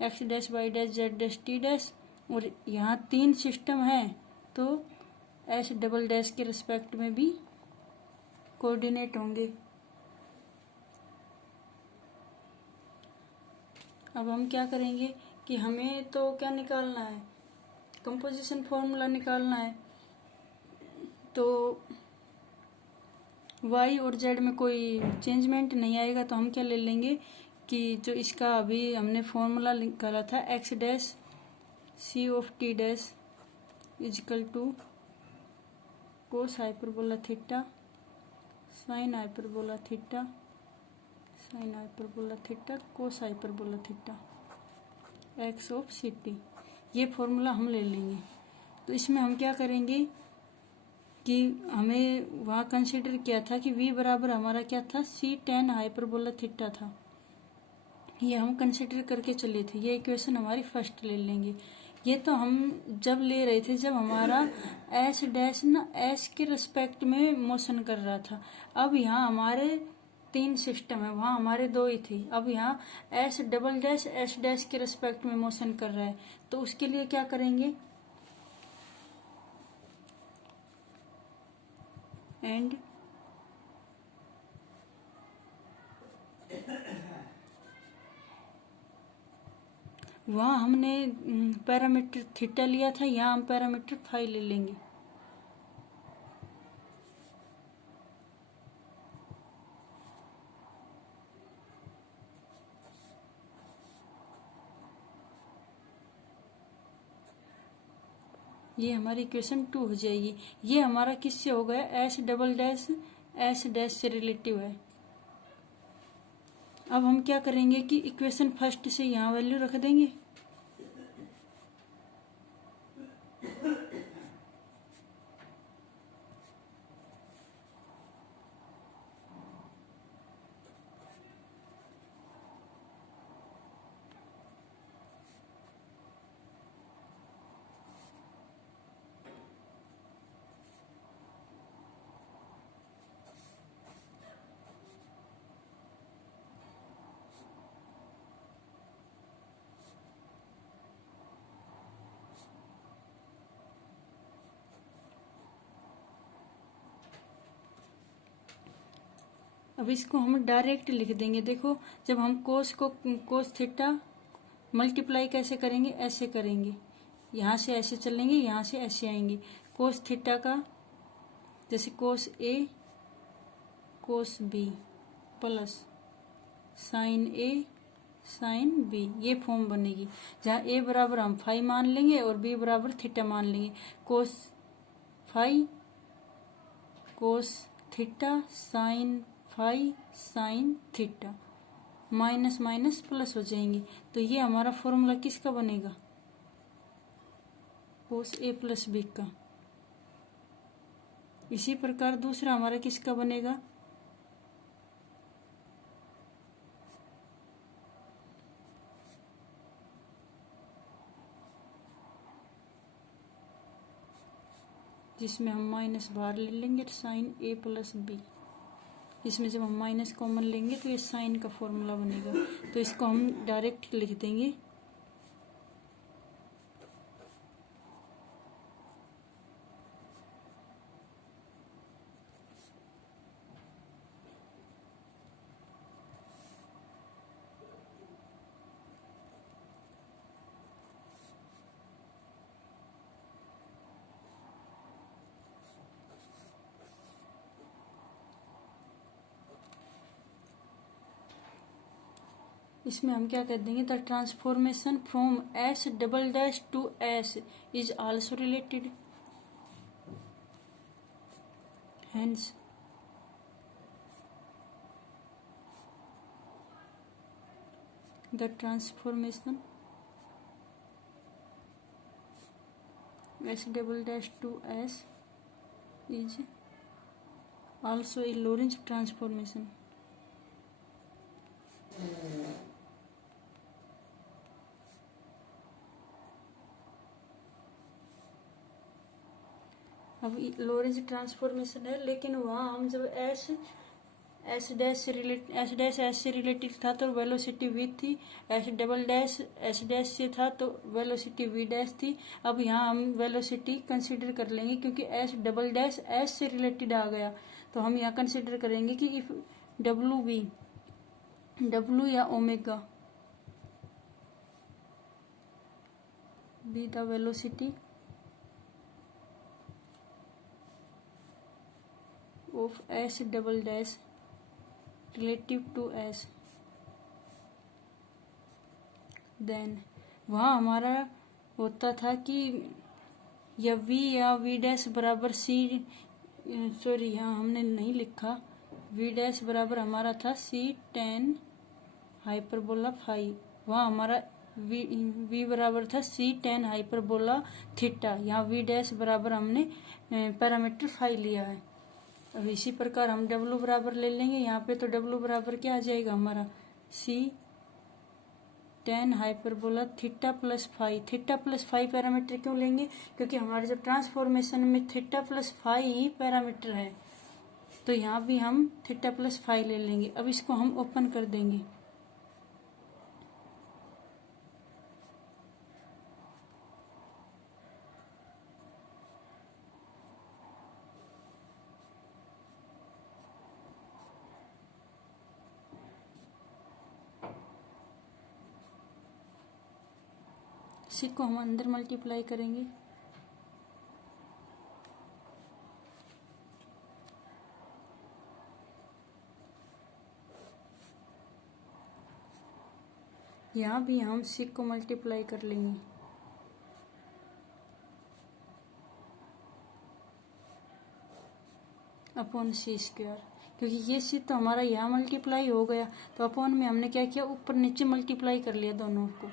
X dash y dash z dash t dash, और यहाँ 3 system है तो एस डबल डैश के रिस्पेक्ट में भी कोऑर्डिनेट होंगे। अब हम क्या करेंगे कि हमें तो क्या निकालना है, कंपोजिशन फॉर्मूला निकालना है। तो y और z में कोई चेंजमेंट नहीं आएगा, तो हम क्या ले लेंगे कि जो इसका अभी हमने फॉर्मूला निकाला था x dash c of t dash equal to cos hyperbola theta sine hyperbola theta sine hyperbola theta cos hyperbola theta x of c t, ये फॉर्मूला हम ले लेंगे। तो इसमें हम क्या करेंगे कि हमें वहाँ कंसिडर किया था कि v बराबर हमारा क्या था, सी टेन हाइपरबोला थीटा था, ये हम कंसिडर करके चले थे। ये इक्वेशन हमारी फर्स्ट ले लेंगे। ये तो हम जब ले रहे थे जब हमारा एस डैश ना एस के रिस्पेक्ट में मोशन कर रहा था। अब यहाँ हमारे 3 सिस्टम है, वहाँ हमारे 2 ही थे। अब यहाँ S double dash S dash के रिस्पेक्ट में मोशन कर रहा है, तो उसके लिए क्या करेंगे, एंड वहाँ हमने पैरामीटर थीटा लिया था, यहाँ हम पैरामीटर फाई ले लेंगे। ये हमारी इक्वेशन 2 हो जाएगी। ये हमारा किससे हो गया, S double dash S dash से रिलेटिव है। अब हम क्या करेंगे कि इक्वेशन फर्स्ट से यहाँ वैल्यू रख देंगे। अब इसको हम डायरेक्ट लिख देंगे। देखो, जब हम कोस थीटा मल्टीप्लाई कैसे करेंगे, ऐसे करेंगे, यहाँ से ऐसे चलेंगे, यहाँ से ऐसे आएंगे। कोस थीटा का जैसे कोस ए कोस बी प्लस साइन ए साइन बी, ये फॉर्म बनेगी, जहाँ ए बराबर हम फाई मान लेंगे और बी बराबर थीटा मान लेंगे। Cos phi cos theta sine phi sine theta, minus minus plus हो जाएंगे। तो ये हमारा फॉर्मूला किसका बनेगा, कोस ए प्लस बी का। इसी प्रकार दूसरा हमारा किसका बनेगा, जिसमें हम माइनस बाहर ले लेंगे, साइन ए प्लस बी। इसमें जब हम माइनस कॉमन लेंगे तो ये साइन का फॉर्मूला बनेगा। तो इसको हम डायरेक्ट लिख देंगे, इसमें हम क्या कर देंगे, the transformation from S double dash to S is also related, hence the transformation S double dash to S is also a Lorentz transformation. अब लॉरेंज ट्रांसफॉर्मेशन है, लेकिन वहाँ हम जब एस डैश एस से रिलेटेड था तो वेलोसिटी v थी, S double dash S dash से था तो वेलोसिटी v डैश थी। अब यहाँ हम वेलोसिटी कंसिडर कर लेंगे क्योंकि एस डबल डैश एस से रिलेटेड आ गया, तो हम यहाँ कंसिडर करेंगे कि इफ डब्लू या omega be the velocity of S double dash relative to S, then वहाँ हमारा होता था कि या v डैश बराबर सी, सॉरी यहाँ हमने नहीं लिखा, v डैश बराबर हमारा था सी टेन हाइपरबोला फाई, वहाँ हमारा v बराबर था सी टेन हाइपरबोला थीटा, यहाँ v डैश बराबर हमने पैरामीटर फाई लिया है। अब इसी प्रकार हम w बराबर ले लेंगे यहाँ पे, तो w बराबर क्या आ जाएगा हमारा C tan hyperbola theta plus phi parameter क्यों लेंगे, क्योंकि हमारे जब ट्रांसफॉर्मेशन में थीटा प्लस फाई ही पैरामीटर है, तो यहाँ भी हम थीटा प्लस फाई ले लेंगे। अब इसको हम ओपन कर देंगे, इसी को हम अंदर मल्टीप्लाई करेंगे, यहाँ भी हम सी को मल्टीप्लाई कर लेंगे, अपॉन सी स्क्वायर, क्योंकि ये सी तो हमारा यहाँ मल्टीप्लाई हो गया, तो अपॉन में हमने क्या किया, ऊपर नीचे मल्टीप्लाई कर लिया दोनों को।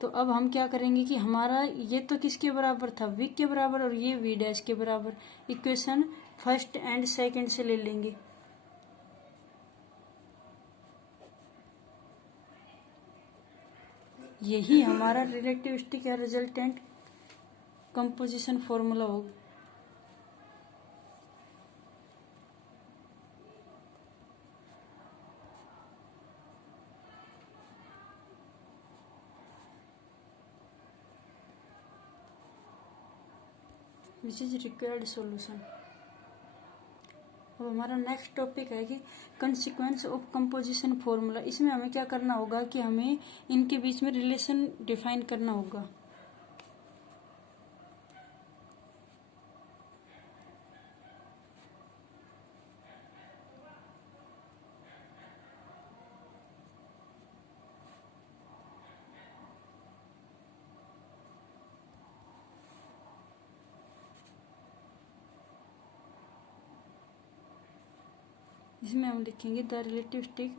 तो अब हम क्या करेंगे कि हमारा ये तो किसके बराबर था, v के बराबर, और ये v डैश के बराबर, इक्वेशन फर्स्ट एंड सेकंड से ले लेंगे। यही हमारा रिलेटिविस्टिक या रिजल्टेंट कंपोजिशन फॉर्मूला होगा। Which is required solution. अब हमारा नेक्स्ट टॉपिक है कि कंसिक्वेंस ऑफ कंपोजिशन फॉर्मूला। इसमें हमें क्या करना होगा कि हमें इनके बीच में रिलेशन डिफाइन करना होगा। इसमें हम लिखेंगे the relativistic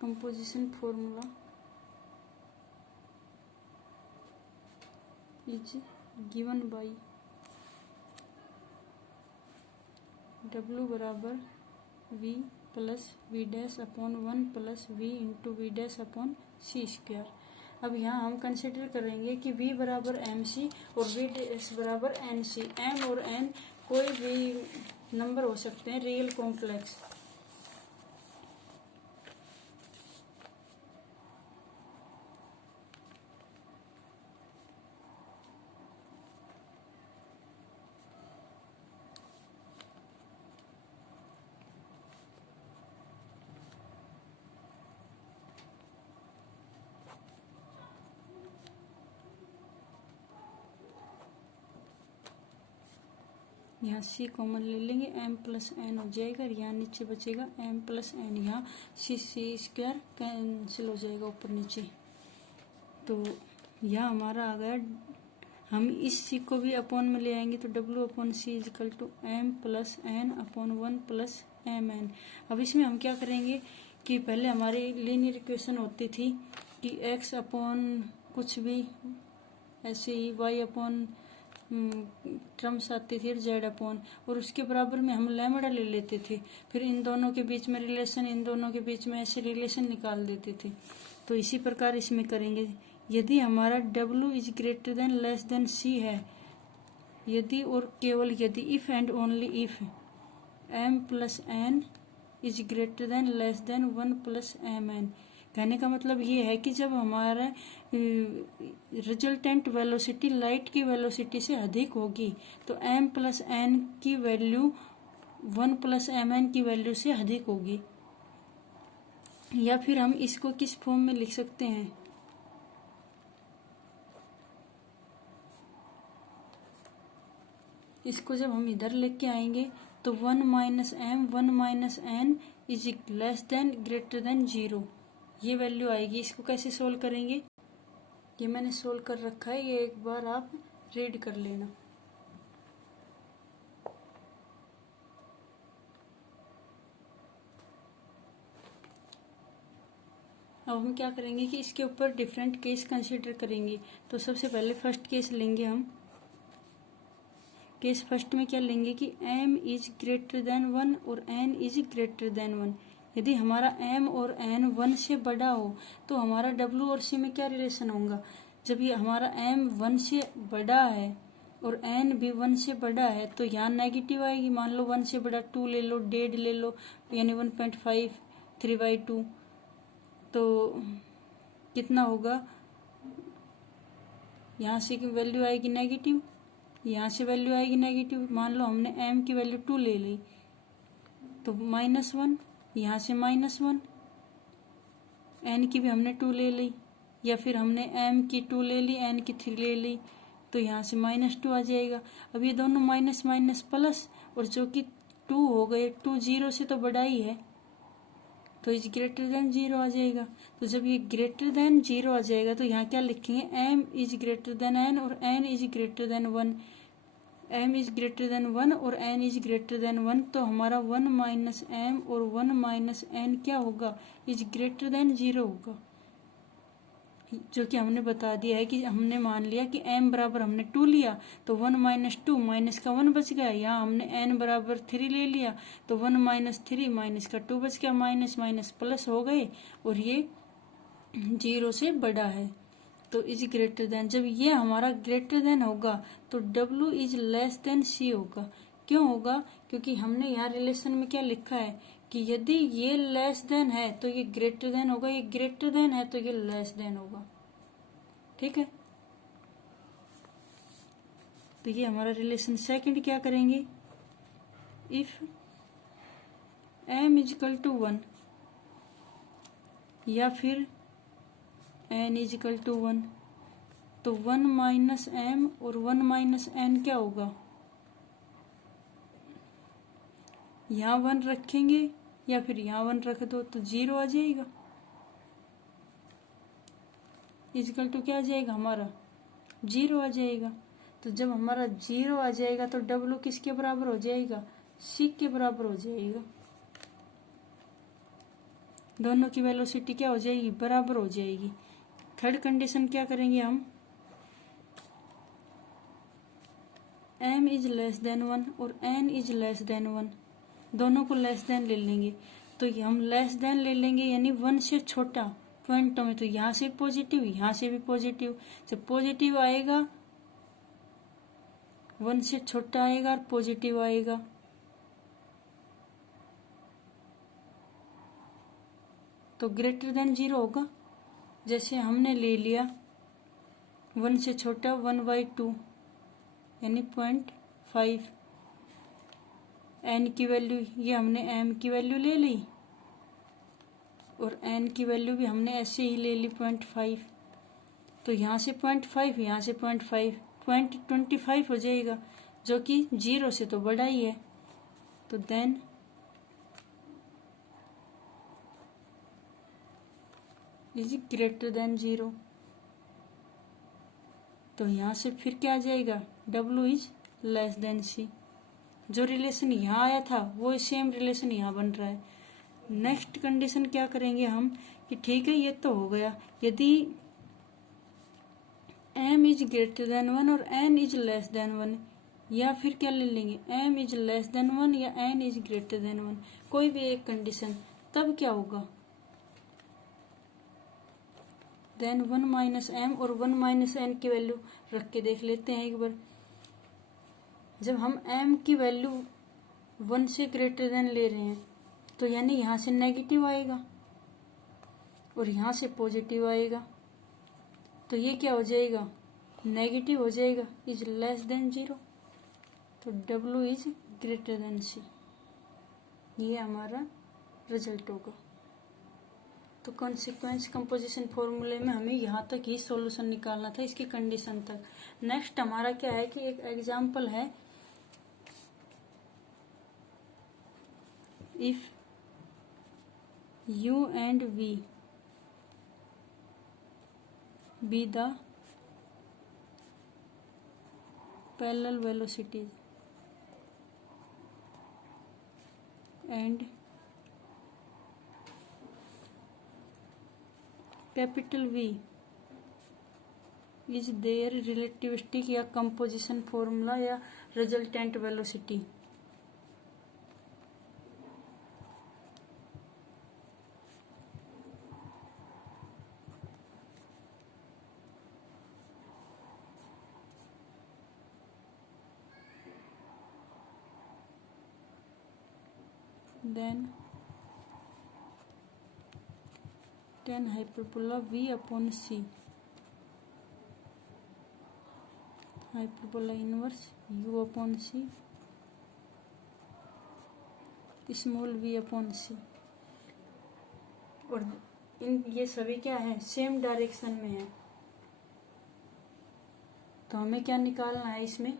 composition formula is given by W बराबर V plus V dash upon 1 plus V into V dash upon C square. अब यहाँ हम कंसिडर करेंगे कि V बराबर MC और V डैश बराबर NC। M और N कोई भी नंबर हो सकते हैं, रियल कॉम्प्लेक्स। यहाँ C कॉमन ले लेंगे, M प्लस N हो जाएगा, और यहाँ नीचे बचेगा M प्लस N। यहाँ C स्क्वायर कैंसिल हो जाएगा ऊपर नीचे। तो यह हमारा आ गया। हम इस C को भी अपॉन में ले आएंगे तो W upon C equal to M plus N upon 1 plus MN। अब इसमें हम क्या करेंगे कि पहले हमारी लीनियर इक्वेशन होती थी कि x अपॉन कुछ भी ऐसे ही, y अपॉन टर्म्स आती थी z अपॉन, और उसके बराबर में हम लैम्बडा ले लेते थे। फिर इन दोनों के बीच में रिलेशन, इन दोनों के बीच में ऐसे रिलेशन निकाल देते थे। तो इसी प्रकार इसमें करेंगे। यदि हमारा W is greater than less than C है, यदि और केवल यदि, if and only if M plus N is greater than less than 1 plus MN। कहने का मतलब ये है कि जब हमारा रिजल्टेंट वेलोसिटी लाइट की वेलोसिटी से अधिक होगी तो M प्लस N की वैल्यू 1 प्लस MN की वैल्यू से अधिक होगी। या फिर हम इसको किस फॉर्म में लिख सकते हैं, इसको जब हम इधर लेके आएंगे तो 1 minus M 1 minus N is less than greater than 0, ये वैल्यू आएगी। इसको कैसे सोल्व करेंगे, ये मैंने सोल्व कर रखा है, ये एक बार आप रीड कर लेना। अब हम क्या करेंगे कि इसके ऊपर डिफरेंट केस कंसीडर करेंगे। तो सबसे पहले फर्स्ट केस लेंगे हम। केस फर्स्ट में क्या लेंगे कि M इज ग्रेटर देन 1 और N इज ग्रेटर देन 1। यदि हमारा M और N 1 से बड़ा हो तो हमारा W और C में क्या रिलेशन होगा। जब ये हमारा M 1 से बड़ा है और N भी 1 से बड़ा है तो यहाँ नेगेटिव आएगी। मान लो 1 से बड़ा 2 ले लो, 1.5 ले लो, यानी 1.5, 3/2, तो कितना होगा, यहाँ से की वैल्यू आएगी नेगेटिव, यहाँ से वैल्यू आएगी नेगेटिव। मान लो हमने M की वैल्यू 2 ले ली तो -1, यहाँ से -1, N की भी हमने 2 ले ली, या फिर हमने M की 2 ले ली, N की 3 ले ली, तो यहाँ से -2 आ जाएगा। अब ये दोनों माइनस माइनस प्लस, और जो कि 2 हो गए, 2 0 से तो बड़ा ही है, तो इज ग्रेटर देन 0 आ जाएगा। तो जब ये ग्रेटर देन 0 आ जाएगा तो यहाँ क्या लिखेंगे, M is greater than N और N is greater than 1। M is greater than 1 और N इज ग्रेटर देन 1, तो हमारा 1 माइनस M और 1 माइनस N क्या होगा, इज ग्रेटर देन 0 होगा। जो कि हमने बता दिया है कि हमने मान लिया कि M बराबर हमने 2 लिया तो 1 माइनस 2 माइनस का 1 बच गया। यहाँ हमने N बराबर 3 ले लिया तो 1 माइनस 3 माइनस का 2 बच गया, माइनस माइनस प्लस हो गए, और ये 0 से बड़ा है तो इज ग्रेटर देन। जब ये हमारा ग्रेटर देन होगा तो W is less than C होगा। क्यों होगा, क्योंकि हमने यहाँ रिलेशन में क्या लिखा है कि यदि ये लेस देन है तो ये ग्रेटर देन होगा, ये ग्रेटर देन है तो ये लेस देन होगा। ठीक है, तो ये हमारा रिलेशन। सेकंड क्या करेंगे, इफ M इजिकल टू 1 या फिर N इजिकल टू 1, तो 1 माइनस M और 1 माइनस N क्या होगा, यहाँ 1 रखेंगे या फिर यहाँ 1 रख दो तो 0 आ जाएगा। इजिकल टू क्या आ जाएगा, हमारा 0 आ जाएगा। तो जब हमारा 0 आ जाएगा तो W किसके बराबर हो जाएगा, C के बराबर हो जाएगा। दोनों की वेलोसिटी क्या हो जाएगी, बराबर हो जाएगी। थर्ड कंडीशन क्या करेंगे हम, M इज लेस देन 1 और N इज लेस देन 1, दोनों को लेस देन ले लेंगे। तो हम लेस देन ले लेंगे यानी 1 से छोटा पॉइंटों में, तो यहाँ से पॉजिटिव, यहाँ से भी पॉजिटिव। जब पॉजिटिव आएगा 1 से छोटा आएगा और पॉजिटिव आएगा, तो ग्रेटर देन 0 होगा। जैसे हमने ले लिया 1 से छोटा 1/2 यानी 0.5, N की वैल्यू, ये हमने M की वैल्यू ले ली और N की वैल्यू भी हमने ऐसे ही ले ली 0.5, तो यहाँ से 0.5, यहाँ से 0.5, 0.25 हो जाएगा, जो कि 0 से तो बड़ा ही है। तो देन इज ग्रेटर देन 0, तो यहाँ से फिर क्या आ जाएगा, W is less than C। जो रिलेशन यहाँ आया था वो सेम रिलेशन यहाँ बन रहा है। नेक्स्ट कंडीशन क्या करेंगे हम कि ठीक है ये तो हो गया, यदि M इज ग्रेटर देन 1 और N इज लेस देन 1, या फिर क्या ले लेंगे, M इज लेस देन 1 या N इज ग्रेटर देन 1, कोई भी एक कंडीशन, तब क्या होगा, देन 1 माइनस एम और 1 माइनस एन की वैल्यू रख के देख लेते हैं एक बार। जब हम एम की वैल्यू 1 से ग्रेटर देन ले रहे हैं तो यानी यहाँ से नेगेटिव आएगा और यहाँ से पॉजिटिव आएगा, तो ये क्या हो जाएगा, नेगेटिव हो जाएगा, इज लेस देन 0, तो W is greater than C। ये हमारा रिजल्ट होगा। तो कॉन्सिक्वेंस कंपोजिशन फॉर्मूले में हमें यहाँ तक ही सॉल्यूशन निकालना था, इसकी कंडीशन तक। नेक्स्ट हमारा क्या है कि एक एग्जाम्पल है, if U and V be the parallel velocities and capital V is their relativistic या composition formula या resultant velocity, then tan hyperbola V upon C hyperbola inverse U upon C small V upon C। और ये सभी क्या है, same direction में है, तो हमें क्या निकालना है इसमें,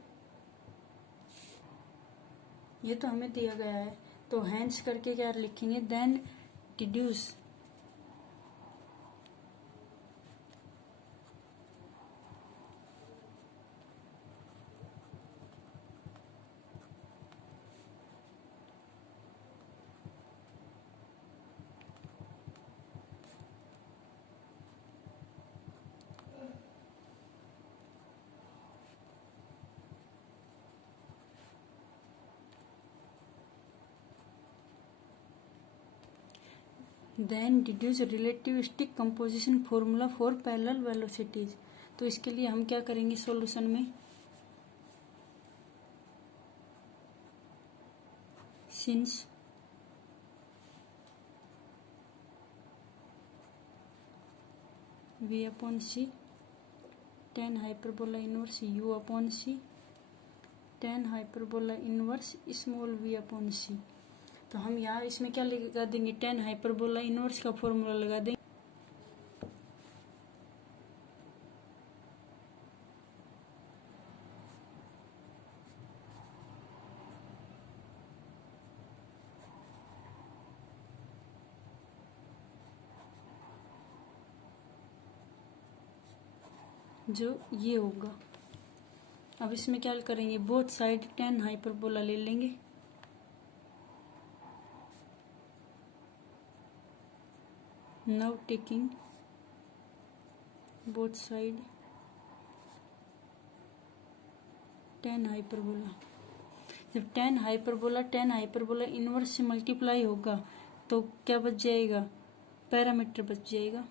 ये तो हमें दिया गया है, तो हैंस करके क्या लिखेंगे, then deduce relativistic composition formula for parallel velocities. तो इसके लिए हम क्या करेंगे सॉल्यूशन में, since V upon C tan hyperbola inverse U upon C tan hyperbola inverse small V upon C। तो हम यहाँ इसमें क्या लगा देंगे, tan हाइपरबोला इनवर्स का फॉर्मूला लगा देंगे, जो ये होगा। अब इसमें क्या करेंगे, बोथ साइड tan हाइपरबोला ले लेंगे, now taking both side tan hyperbola. जब tan हाइपरबोला इनवर्स से मल्टीप्लाई होगा तो क्या बच जाएगा, पैरामीटर बच जाएगा,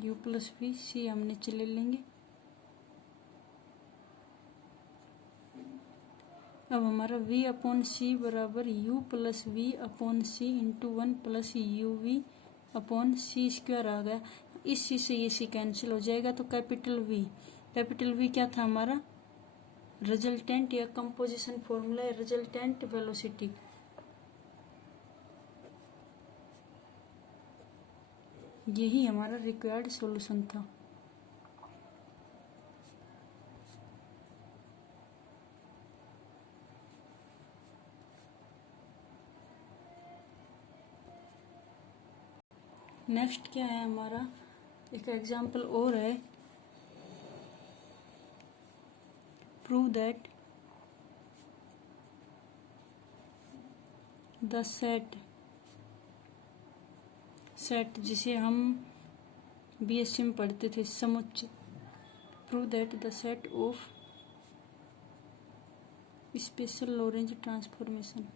U प्लस V C हमने चले लेंगे। अब हमारा V अपॉन C बराबर U plus V upon C into 1 plus UV upon C square आ गया। इस C से ये C कैंसिल हो जाएगा, तो कैपिटल V क्या था हमारा, रिजल्टेंट या कंपोजिशन फॉर्मूला या रिजल्टेंट वेलोसिटी। यही हमारा रिक्वायर्ड सॉल्यूशन था। नेक्स्ट क्या है हमारा, एक एग्जाम्पल और है, प्रूव दैट द सेट जिसे हम BSc में पढ़ते थे, समुच्चय prove that the set of special Lorentz transformation.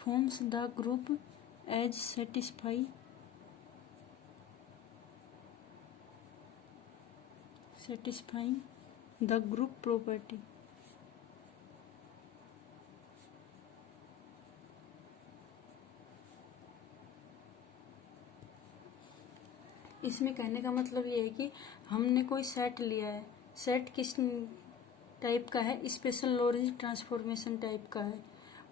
forms the group as satisfying the group property। इसमें कहने का मतलब ये है कि हमने कोई सेट लिया है, सेट किस टाइप का है, स्पेशल लॉरेंज ट्रांसफॉर्मेशन टाइप का है,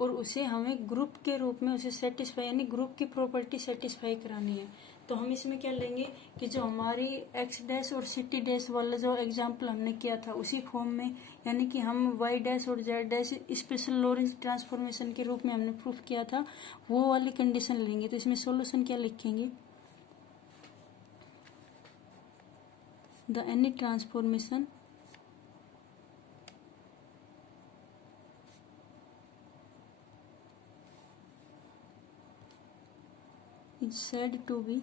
और उसे हमें ग्रुप के रूप में उसे सेटिस्फाई यानी ग्रुप की प्रॉपर्टी सेटिस्फाई करानी है। तो हम इसमें क्या लेंगे कि जो हमारी एक्स डैश और सी टी डैश वाला जो एग्जाम्पल हमने किया था उसी फॉर्म में, यानी कि हम वाई डैश और z dash special Lorentz transformation के रूप में हमने प्रूफ किया था, वो वाली कंडीशन लेंगे। तो इसमें सोल्यूशन क्या लिखेंगे, the any transformation is said to be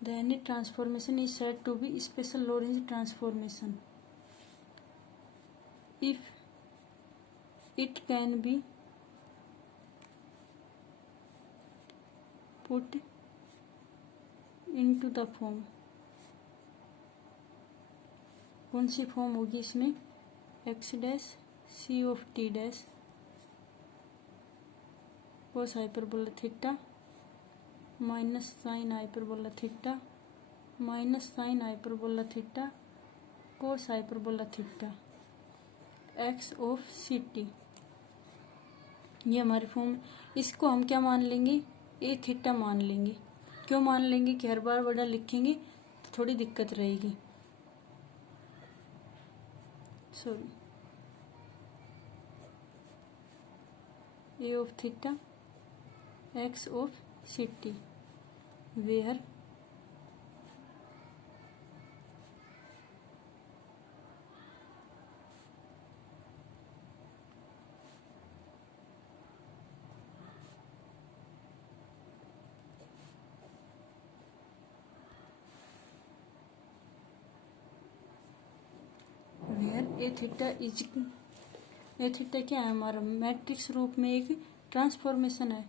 the any transformation is said to be special Lorentz transformation if it can be put into the form। कौन सी फॉर्म होगी इसमें, x dash c of t dash cos hyperbola theta minus sine hyperbola theta minus sine hyperbola theta cos hyperbola theta x of c t, ये हमारी form. इसको हम क्या मान लेंगे, ए थीटा मान लेंगे। क्यों मान लेंगे कि हर बार बड़ा लिखेंगे तो थोड़ी दिक्कत रहेगी, sorry, A of theta x of c t where A theta क्या है, हमारा मैट्रिक्स रूप में एक ट्रांसफॉर्मेशन है।